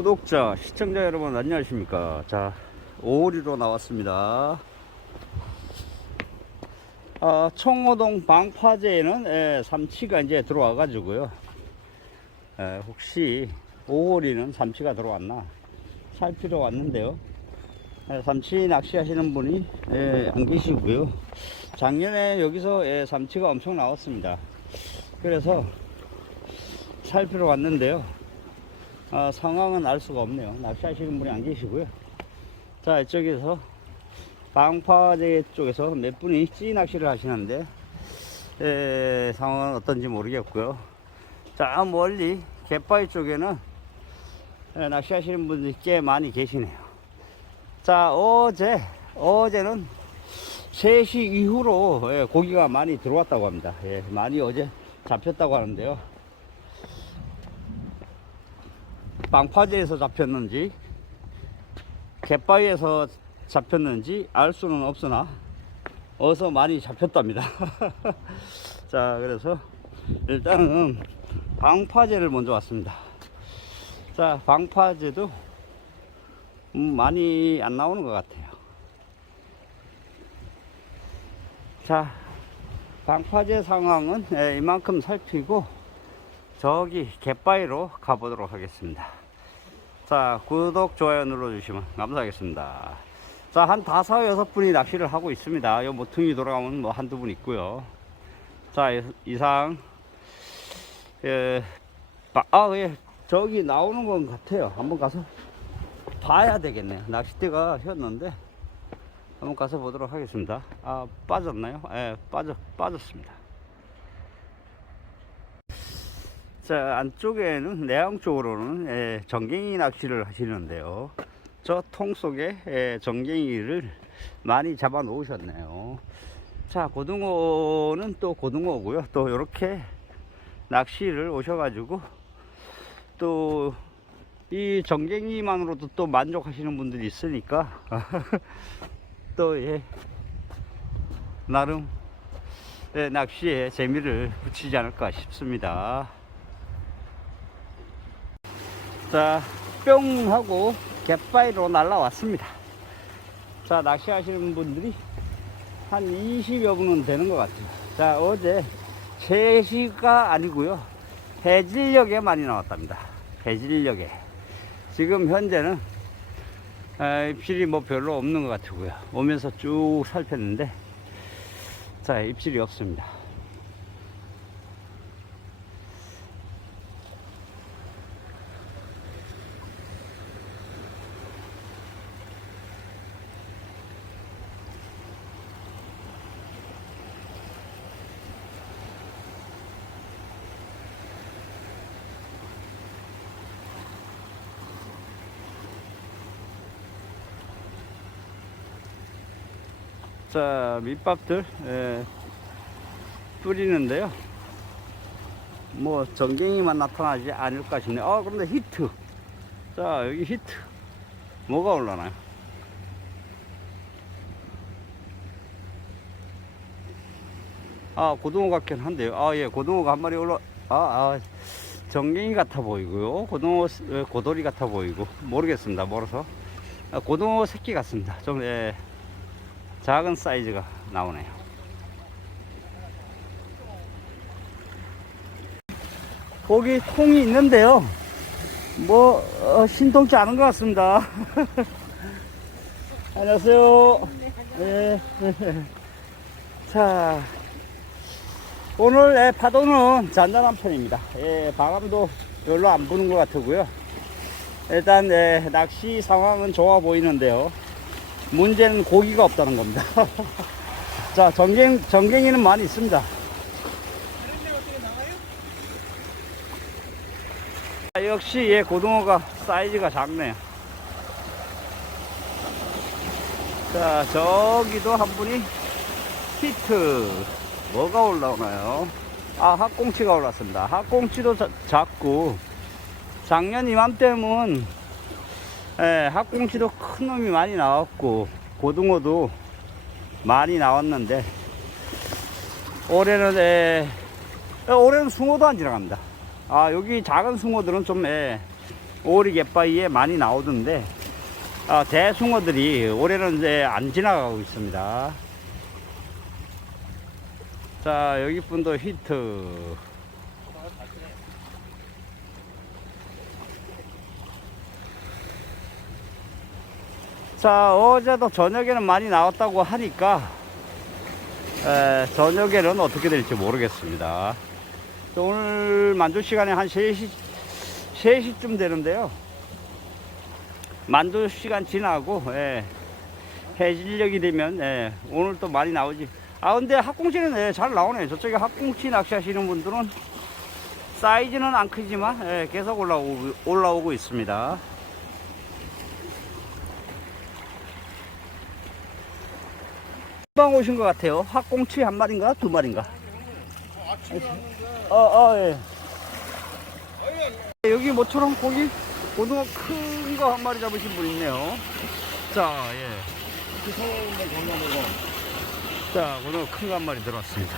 구독자, 시청자 여러분 안녕하십니까. 자, 오리로 나왔습니다. 아, 청호동 방파제에는 예, 삼치가 이제 들어와 가지고요. 예, 혹시 오리는 삼치가 들어왔나 살피러 왔는데요. 예, 삼치 낚시하시는 분이 예, 안 계시고요. 작년에 여기서 예, 삼치가 엄청 나왔습니다. 그래서 살피러 왔는데요. 아, 상황은 알 수가 없네요. 낚시하시는 분이 안 계시고요. 자, 이쪽에서 방파제 쪽에서 몇 분이 찌 낚시를 하시는데 에, 상황은 어떤지 모르겠고요. 자, 멀리 갯바위 쪽에는 에, 낚시하시는 분들이 꽤 많이 계시네요. 자, 어제 어제는 3시 이후로 예, 고기가 많이 들어왔다고 합니다. 예, 많이 어제 잡혔다고 하는데요. 방파제에서 잡혔는지 갯바위에서 잡혔는지 알 수는 없으나 어서 많이 잡혔답니다. 자 그래서 일단은 방파제를 먼저 왔습니다. 자 방파제도 음, 많이 안 나오는 것 같아요. 자 방파제 상황은 예, 이만큼 살피고 저기 갯바위로 가보도록 하겠습니다. 자, 구독, 좋아요 눌러주시면 감사하겠습니다. 자, 한 다섯, 여섯 분이 낚시를 하고 있습니다. 요 모퉁이 돌아가면 뭐 한두 분 있고요. 자, 이- 이상, 예, 바- 아, 예, 저기 나오는 건 같아요. 한번 가서 봐야 되겠네요. 낚싯대가 휘었는데, 한번 가서 보도록 하겠습니다. 아, 빠졌나요? 예, 빠졌, 빠졌습니다. 자 안쪽에는 내양 쪽으로는 예, 정갱이 낚시를 하시는데요. 저 통 속에 예, 정갱이를 많이 잡아 놓으셨네요. 자 고등어는 또 고등어고요. 또 이렇게 낚시를 오셔 가지고 또 이 정갱이만으로도 또 만족하시는 분들이 있으니까 또 예, 나름 예, 낚시에 재미를 붙이지 않을까 싶습니다. 자, 뿅 하고 갯바위로 날라왔습니다. 자, 낚시하시는 분들이 한 20여 분은 되는 것 같아요. 자, 어제 3시가 아니고요. 해질녘에 많이 나왔답니다. 해질녘에. 지금 현재는 아, 입질이 뭐 별로 없는 것 같고요. 오면서 쭉 살폈는데, 자, 입질이 없습니다. 자, 밑밥들 예, 뿌리는데요. 뭐 전갱이만 나타나지 않을까 싶네요. 아, 그런데 히트. 자, 여기 히트. 뭐가 올라나요? 아, 고등어 같긴 한데요. 아, 예, 고등어가 한 마리 올라, 아, 아, 정갱이 같아 보이고요. 고등어, 스- 예, 고돌이 같아 보이고. 모르겠습니다. 멀어서. 아, 고등어 새끼 같습니다. 좀, 예, 작은 사이즈가 나오네요. 거기 통이 있는데요. 뭐 어, 신통치 않은 것 같습니다. 안녕하세요. 네. 자, 오늘 예, 파도는 잔잔한 편입니다. 예, 바람도 별로 안 부는 것 같고요. 일단 예, 낚시 상황은 좋아 보이는데요. 문제는 고기가 없다는 겁니다. 자, 전갱, 전갱이는 많이 있습니다. 아, 역시 예, 고등어가 사이즈가 작네요. 자, 저기도 한 분이 히트. 뭐가 올라오나요? 아, 학꽁치가 올랐습니다. 학꽁치도 자- 작고, 작년 이맘때면 예, 학꽁치도 큰 놈이 많이 나왔고 고등어도 많이 나왔는데 올해는 예, 예, 올해는 숭어도 안 지나갑니다. 아 여기 작은 숭어들은 좀 예, 오리 갯바위에 많이 나오던데 아, 대숭어들이 올해는 이제 안 지나가고 있습니다. 자 여기 분도 히트. 자 어제도 저녁에는 많이 나왔다고 하니까 에, 저녁에는 어떻게 될지 모르겠습니다. 또 오늘 만조 시간에 한 3시, 3시쯤 되는데요. 만조 시간 지나고, 예, 해질녘이 되면, 예, 오늘 또 많이 나오지. 아, 근데 학꽁치는 예, 잘 나오네요. 저쪽에 학꽁치 낚시하시는 분들은 사이즈는 안 크지만, 예, 계속 올라오고, 올라오고 있습니다. 금방 오신 것 같아요. 학꽁치 한 마리인가? 두 마리인가? 어, 어, 예. 여기 모처럼 고기 고등어 큰 거 한 마리 잡으신 분 있네요. 자, 예. 자, 고등어 큰거 한 마리 들어왔습니다.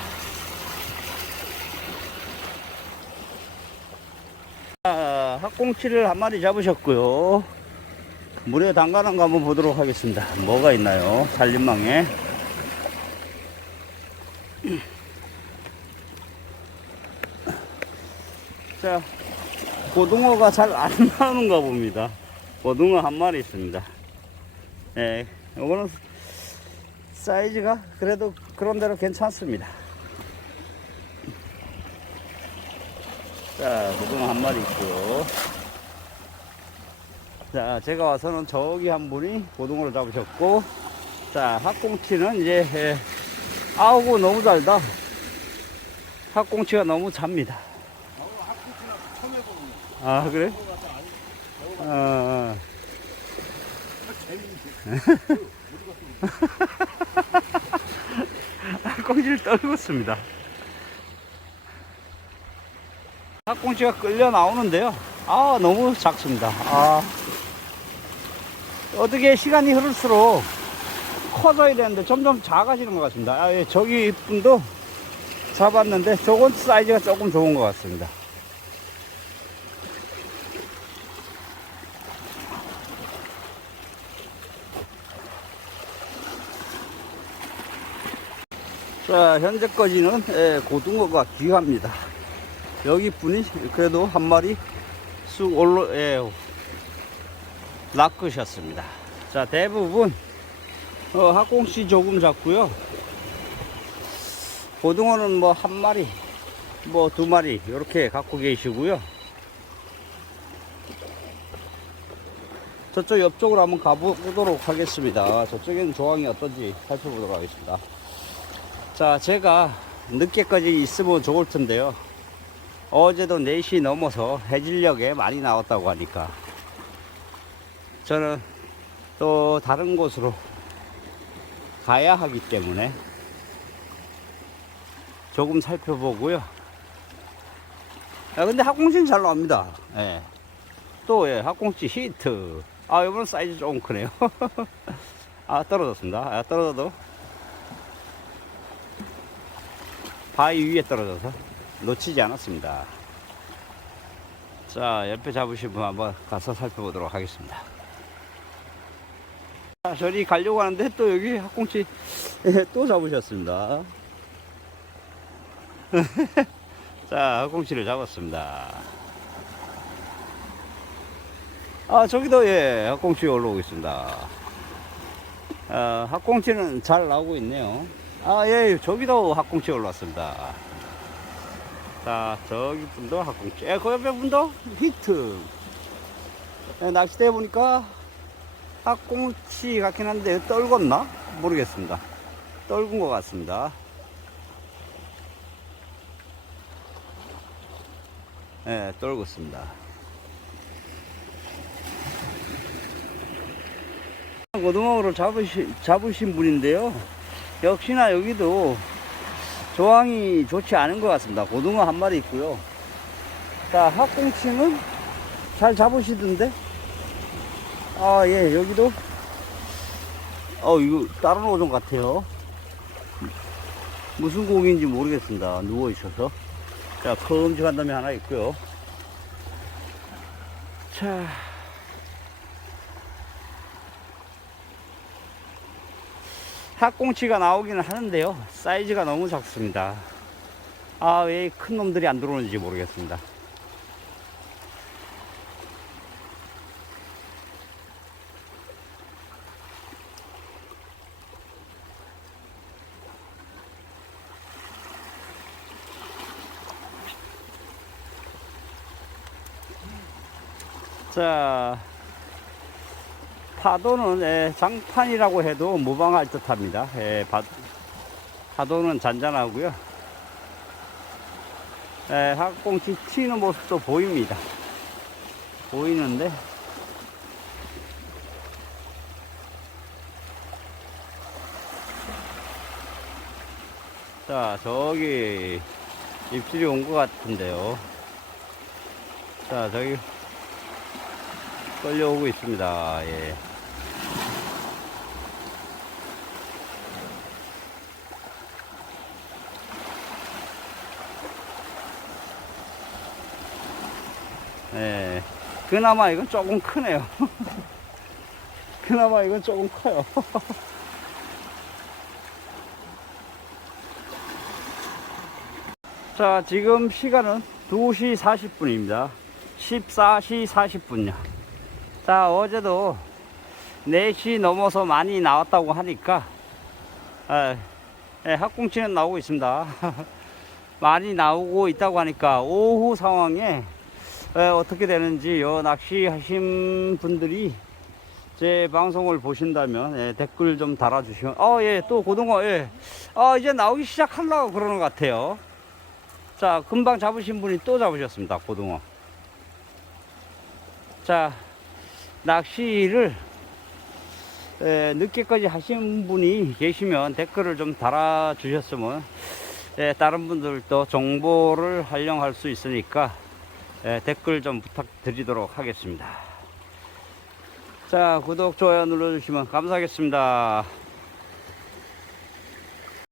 자, 학꽁치를 한 마리 잡으셨고요. 물에 담가는 거 한번 보도록 하겠습니다. 뭐가 있나요? 살림망에. 자, 고등어가 잘 안 나오는가 봅니다. 고등어 한 마리 있습니다. 예, 요거는 사이즈가 그래도 그런대로 괜찮습니다. 자, 고등어 한 마리 있고요. 자, 제가 와서는 저기 한 분이 고등어를 잡으셨고, 자, 학꽁치는 이제, 예, 아우고 너무 잘다. 학꽁치가 너무 잡니다. 아 그래? 어, 어. 학꽁치를 떨궜습니다. 학꽁치가 끌려 나오는데요. 아 너무 작습니다. 아 어떻게 시간이 흐를수록 커져야 되는데 점점 작아지는 것 같습니다. 아, 예, 저기 분도 잡았는데 저건 사이즈가 조금 좋은 것 같습니다. 자, 현재까지는 예, 고등어가 귀합니다. 여기 분이 그래도 한 마리 쑥 올라, 예, 낚으셨습니다. 자, 대부분, 어, 학꽁씨 조금 잡고요. 고등어는 뭐 한 마리, 뭐 두 마리, 이렇게 갖고 계시고요. 저쪽 옆쪽으로 한번 가보도록 하겠습니다. 저쪽에는 조항이 어떤지 살펴보도록 하겠습니다. 자, 제가 늦게까지 있으면 좋을 텐데요. 어제도 4시 넘어서 해질녘에 많이 나왔다고 하니까 저는 또 다른 곳으로 가야 하기 때문에 조금 살펴보고요. 야, 근데 학꽁치는 잘 나옵니다. 예. 또, 예, 학꽁치 히트. 아, 이번 사이즈 조금 크네요. 아, 떨어졌습니다. 아, 떨어져도 바위 위에 떨어져서 놓치지 않았습니다. 자, 옆에 잡으신 분 한번 가서 살펴보도록 하겠습니다. 자, 저리 가려고 하는데 또 여기 학꽁치 예, 또 잡으셨습니다. 자, 학꽁치를 잡았습니다. 아, 저기도 예, 학꽁치 올라오고 있습니다. 아, 학꽁치는 잘 나오고 있네요. 아, 예, 저기도 학꽁치 올라왔습니다. 자, 저기 분도 학꽁치. 예, 그 옆에 분도 히트. 예, 낚시대 보니까 학꽁치 같긴 한데 떨궜나? 모르겠습니다. 떨군 것 같습니다. 예, 떨궜습니다. 고등어를 잡으신, 잡으신 분인데요. 역시나 여기도 조항이 좋지 않은 것 같습니다. 고등어 한 마리 있고요. 자, 학꽁치는 잘 잡으시던데? 아, 예, 여기도. 어, 이거 다른 어종 같아요. 무슨 고기인지 모르겠습니다. 누워 있어서. 자, 큼직한 놈이 하나 있고요. 자. 학꽁치가 나오기는 하는데요. 사이즈가 너무 작습니다. 아, 왜 큰 놈들이 안 들어오는지 모르겠습니다. 자, 파도는 예, 장판이라고 해도 무방할 듯 합니다. 예, 파, 파도는 잔잔하고요. 예, 학꽁치 튀는 모습도 보입니다. 보이는데, 자, 저기 입질이 온 것 같은데요. 자, 저기 끌려오고 있습니다. 예. 예. 그나마 이건 조금 크네요. 그나마 이건 조금 커요. 자, 지금 시간은 2시 40분입니다. 14시 40분요. 자, 어제도 4시 넘어서 많이 나왔다고 하니까, 에, 예, 학꽁치는 나오고 있습니다. 많이 나오고 있다고 하니까, 오후 상황에 에, 어떻게 되는지, 요 낚시하신 분들이 제 방송을 보신다면 예, 댓글 좀 달아주시면, 어, 예, 또 고등어, 예. 아, 이제 나오기 시작하려고 그러는 것 같아요. 자, 금방 잡으신 분이 또 잡으셨습니다, 고등어. 자, 낚시를 에, 늦게까지 하신 분이 계시면 댓글을 좀 달아주셨으면 에, 다른 분들도 정보를 활용할 수 있으니까 에, 댓글 좀 부탁드리도록 하겠습니다. 자, 구독, 좋아요 눌러주시면 감사하겠습니다.